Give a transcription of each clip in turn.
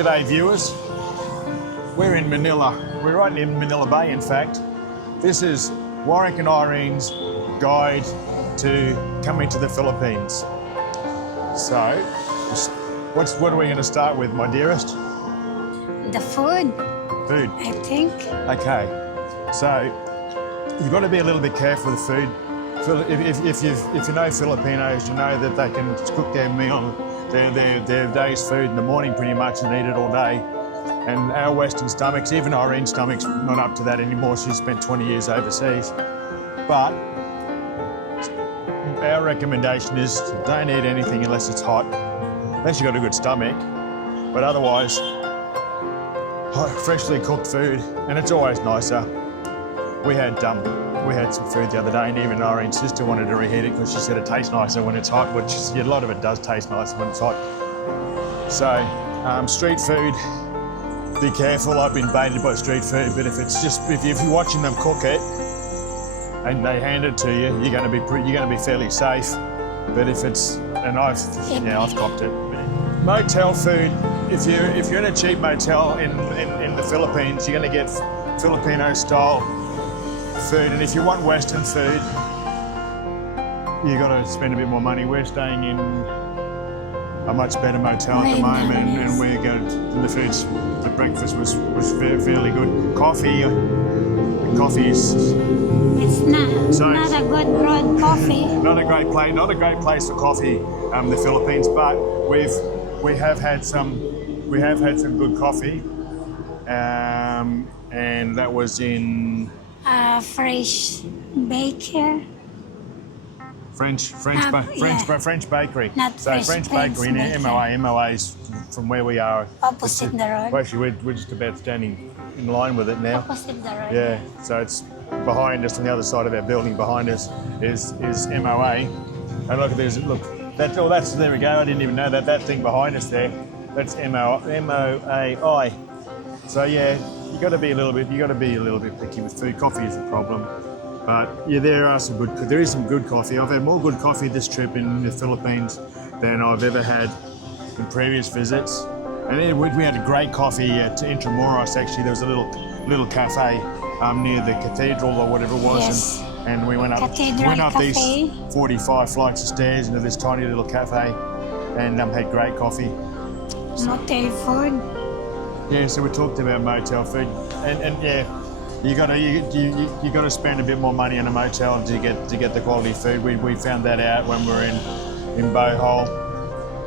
G'day viewers. We're in Manila. We're right in Manila Bay, in fact. This is Warick and Aireen's guide to coming to the Philippines. So, what are we going to start with, my dearest? The food. Food. I think. Okay. So, you've got to be a little bit careful with food. If you know Filipinos, you know that they can cook their meal, their day's food in the morning pretty much and eat it all day. And our Western stomachs, even Aireen's stomach's not up to that anymore. She's spent 20 years overseas. But our recommendation is don't eat anything unless it's hot, unless you've got a good stomach. But otherwise, freshly cooked food, and it's always nicer. We had some food the other day, and even Aireen's sister wanted to reheat it because she said it tastes nicer when it's hot, which a lot of it does taste nicer when it's hot. So, street food, be careful. I've been baited by street food, but if you're watching them cook it and they hand it to you, you're going to be fairly safe. But if it's, and I've copped it. Motel food. If you're in a cheap motel in the Philippines, you're going to get Filipino style food, and if you want Western food, you got to spend a bit more money. We're staying in a much better motel at the moment, and the breakfast was fairly good. Coffee is. It's not a good broad coffee. Not a great place for coffee, the Philippines. But we have had some good coffee, and that was in. Fresh baker. French bakery. Not French bakery in MOA's from where we are. Opposite the road. Well, actually, we're just about standing in line with it now. Opposite the road. Yeah, so it's behind us on the other side of our building. Behind us is MOA. And look, there we go. I didn't even know that thing behind us there. That's MOAI. So yeah. You got to be a little bit picky with food. Coffee is a problem, but yeah, there is some good coffee. I've had more good coffee this trip in the Philippines than I've ever had in previous visits. And then we had a great coffee at Intramuros. Actually, there was a little cafe near the cathedral or whatever it was, yes. and we went up these 45 flights of stairs into this tiny little cafe, and had great coffee. Motel food. Yeah, so we talked about motel food, and yeah, you got to spend a bit more money in a motel to get the quality food. We found that out when we were in Bohol.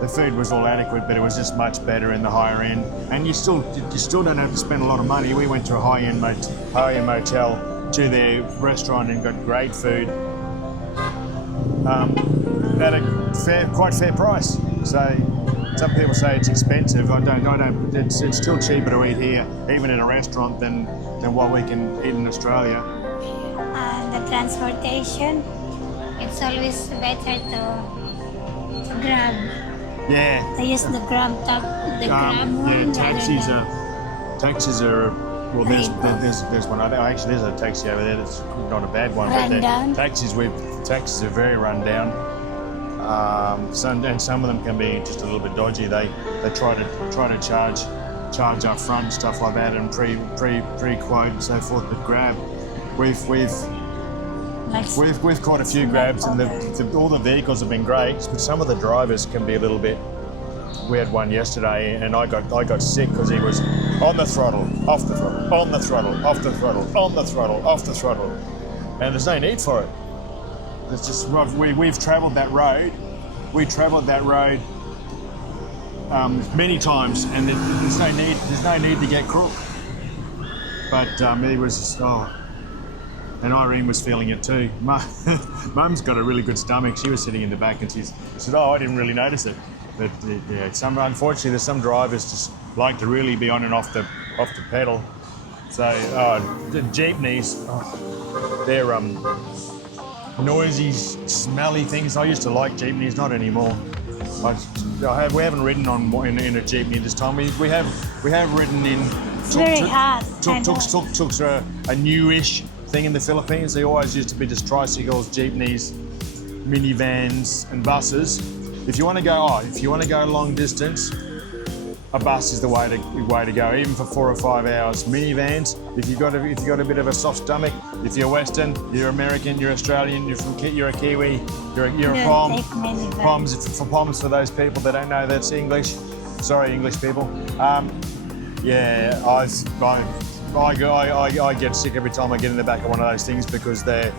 The food was all adequate, but it was just much better in the higher end. And you still don't have to spend a lot of money. We went to a high end motel to their restaurant and got great food at a quite fair price. So. Some people say it's expensive. I don't. It's still cheaper to eat here, even in a restaurant, than what we can eat in Australia. The transportation, it's always better to grab. Yeah. To use the grab one. Yeah, taxis are. Well, there's one. Actually, there's a taxi over there that's not a bad one. Taxis are very run down. And some of them can be just a little bit dodgy. They try to charge up front and stuff like that, and pre-quote and so forth. But Grab, we've caught a few Grabs, and all the vehicles have been great. But some of the drivers can be a little bit. We had one yesterday, and I got sick because he was on the throttle, off the throttle, on the throttle, off the throttle, on the throttle, off the throttle, and there's no need for it. It's just we've travelled that road. We travelled that road many times, and there's no need to get crook. But it was just, and Aireen was feeling it too. Mum's got a really good stomach. She was sitting in the back, and she said, "Oh, I didn't really notice it." But yeah, unfortunately, there's some drivers just like to really be on and off the pedal. So the jeepneys, they're noisy, smelly things. I used to like jeepneys, not anymore. We haven't ridden in a jeepney this time. We have ridden in. It's very hot. Tuk-tuks are a newish thing in the Philippines. They always used to be just tricycles, jeepneys, minivans, and buses. If you want to go long distance, a bus is the way to go, even for 4 or 5 hours. Minivans, if you've got a bit of a soft stomach, if you're Western, you're American, you're Australian, you're a Kiwi, you're a Pom. Poms for those people that don't know that's English. Sorry, English people. Yeah, I get sick every time I get in the back of one of those things because they're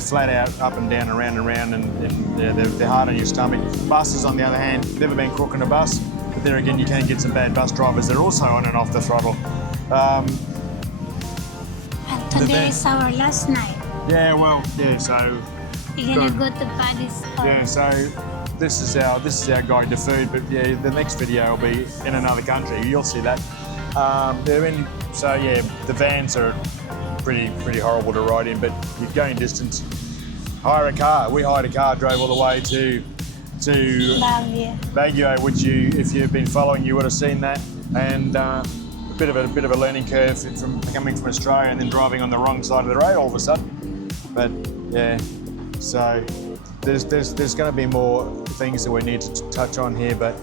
flat out, up and down, around and around, and they're hard on your stomach. Buses, on the other hand, never been crooking a bus, but there again, you can get some bad bus drivers that are also on and off the throttle. And today is our last night. Yeah, well, yeah. So we're gonna go to Paddy's. Yeah, so this is our guide to food, but yeah, the next video will be in another country. You'll see that. So yeah, the vans are pretty horrible to ride in, but you're going distance. Hire a car. We hired a car, drove all the way to Baguio, which if you've been following, you would have seen that, and a bit of a learning curve from coming from Australia and then driving on the wrong side of the road all of a sudden. But yeah, so there's going to be more things that we need to touch on here, but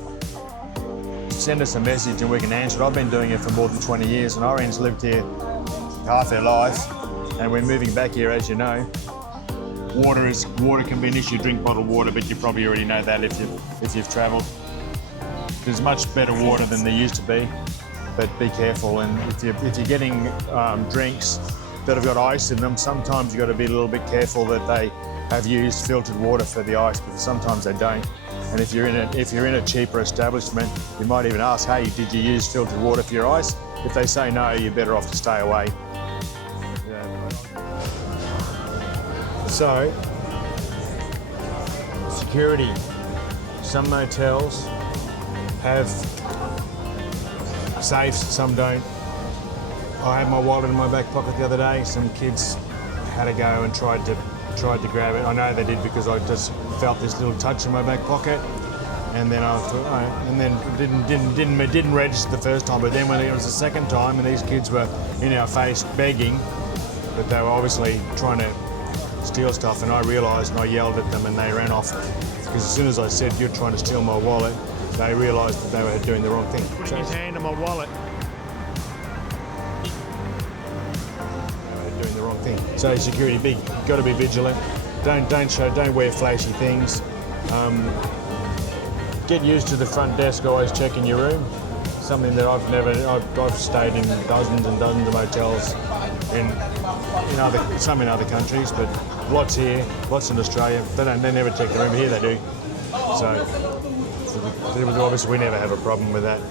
send us a message and we can answer it. I've been doing it for more than 20 years, and Aireen's lived here half their life, and we're moving back here, as you know. Water can be an issue. Drink bottled water, but you probably already know that if you've travelled. There's much better water than there used to be, but be careful. And if you're getting drinks that have got ice in them, sometimes you've got to be a little bit careful that they have used filtered water for the ice, because sometimes they don't. And if you're in a cheaper establishment, you might even ask, hey, did you use filtered water for your ice? If they say no, you're better off to stay away. So, security. Some motels have safes, some don't. I had my wallet in my back pocket the other day. Some kids had a go and tried to grab it. I know they did because I just felt this little touch in my back pocket, and then I thought, oh, and then didn't register the first time. But then when it was the second time, and these kids were in our face begging, but they were obviously trying to steal stuff, and I realised, and I yelled at them, and they ran off. Because as soon as I said, you're trying to steal my wallet, they realised that they were doing the wrong thing. Putting his hand on my wallet. They were doing the wrong thing. So security, got to be vigilant. Don't wear flashy things. Get used to the front desk always checking your room. Something that I've stayed in dozens and dozens of motels in other countries, but lots here, lots in Australia. They never check the room. Here they do. So obviously we never have a problem with that.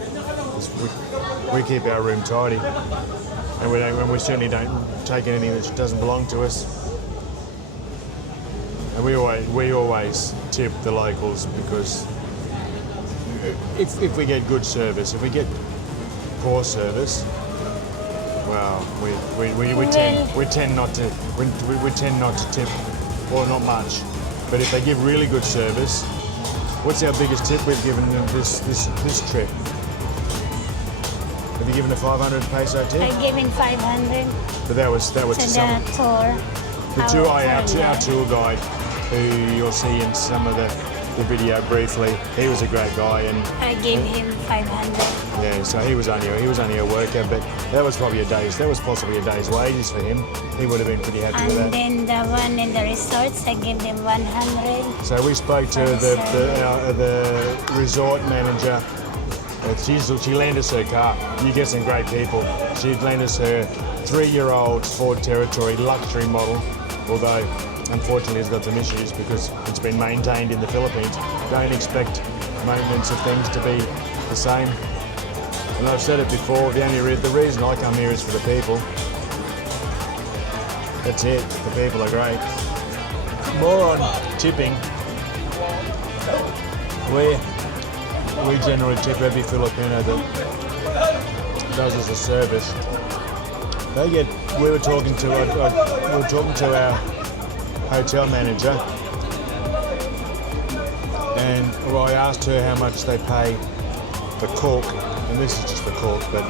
We keep our room tidy, and we certainly don't take anything that doesn't belong to us. And we always tip the locals, because if we get good service, if we get poor service, well, we tend not to tip, or not much. But if they give really good service, what's our biggest tip we've given them this trip? Have you given a 500 peso tip? I've given 500. But that was to to some. the tour. Our tour guide, who you'll see in some of the video briefly. He was a great guy, and I gave him 500. yeah, so he was only a worker, but that was possibly a day's wages for him. He would have been pretty happy with that. And then the one in the resorts, I gave them 100. So we spoke to the resort manager. She lent us her car. You get some great people. She lent us her 3-year-old Ford Territory luxury model, although unfortunately it's got some issues because it's been maintained in the Philippines. Don't expect maintenance of things to be the same. And I've said it before, the reason I come here is for the people. That's it, the people are great. More on tipping. We generally tip every Filipino that does us a service. We were talking to our hotel manager, and I asked her how much they pay the cook, and this is just the cook, but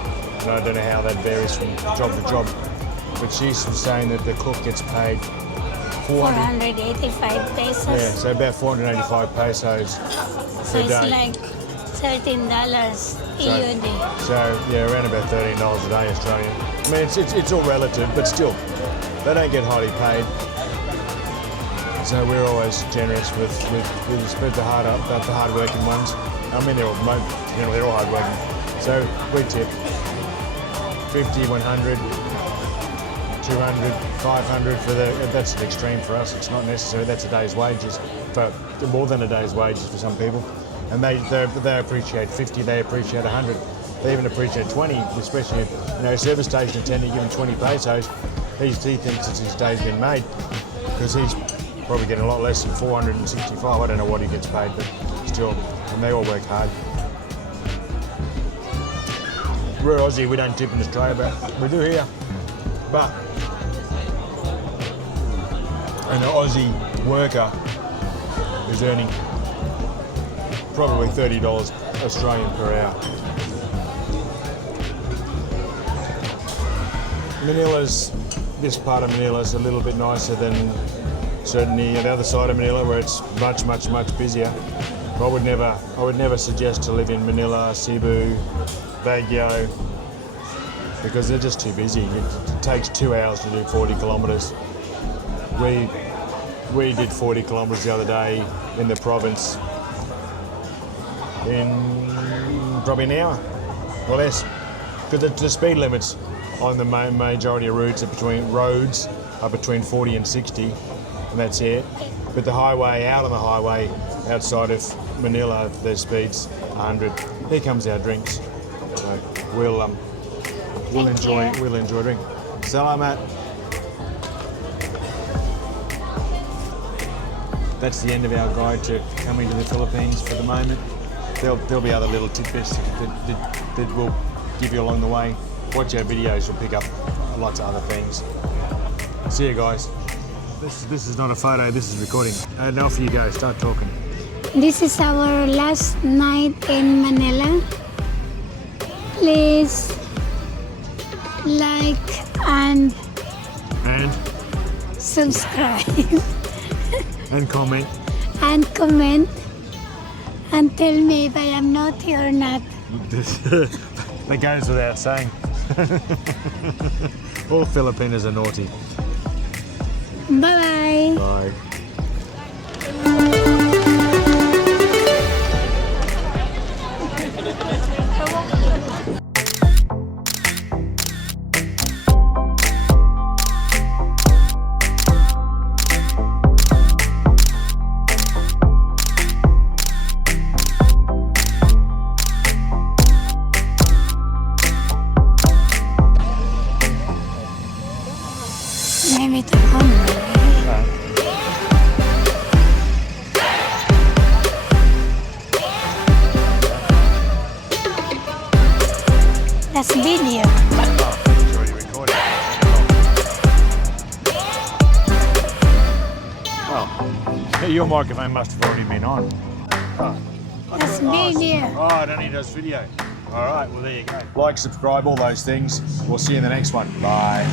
I don't know how that varies from job to job. But she's saying that the cook gets paid 485 pesos. Yeah, so about 485 pesos So per it's day. like $13 EUD. So yeah, around about $13 a day Australian. I mean, it's all relative, but still, they don't get highly paid. So we're always generous with spread the hard-working ones. I mean, they're all hard-working. So we tip 50, 100, 200, 500 for that's an extreme for us. It's not necessary. That's a day's wages, but more than a day's wages for some people. And they appreciate 50. They appreciate 100. They even appreciate 20, especially service station attendant give him 20 pesos. He thinks it's his day's been made because he's probably getting a lot less than 465. I don't know what he gets paid, but still, and they all work hard. We're Aussie. We don't tip in Australia, but we do here. But an Aussie worker is earning probably $30 Australian per hour. This part of Manila's a little bit nicer than certainly the other side of Manila, where it's much busier. I would never suggest to live in Manila, Cebu, Baguio, because they're just too busy. It takes 2 hours to do 40 kilometres. We did 40 kilometres the other day in the province in probably an hour or less, because the speed limits on the majority of roads are between 40 and 60, and that's it. But the highway, out on the highway outside of Manila, their speed's 100. Here comes our drinks. So we'll enjoy drink. Salamat. That's the end of our guide to coming to the Philippines for the moment. There'll be other little tidbits that will give you along the way. Watch our videos, you'll pick up lots of other things. See you guys. This is not a photo, this is recording. And off you go, start talking. This is our last night in Manila. Please like and subscribe and comment and tell me if I am naughty or not. That goes without saying. All Filipinos are naughty. Bye-bye. Bye. Maybe to home. That's video. Oh, it's already recording. Oh, your microphone must have already been on. Oh. That's video. Oh, it only does video. All right, well, there you go. Like, subscribe, all those things. We'll see you in the next one. Bye.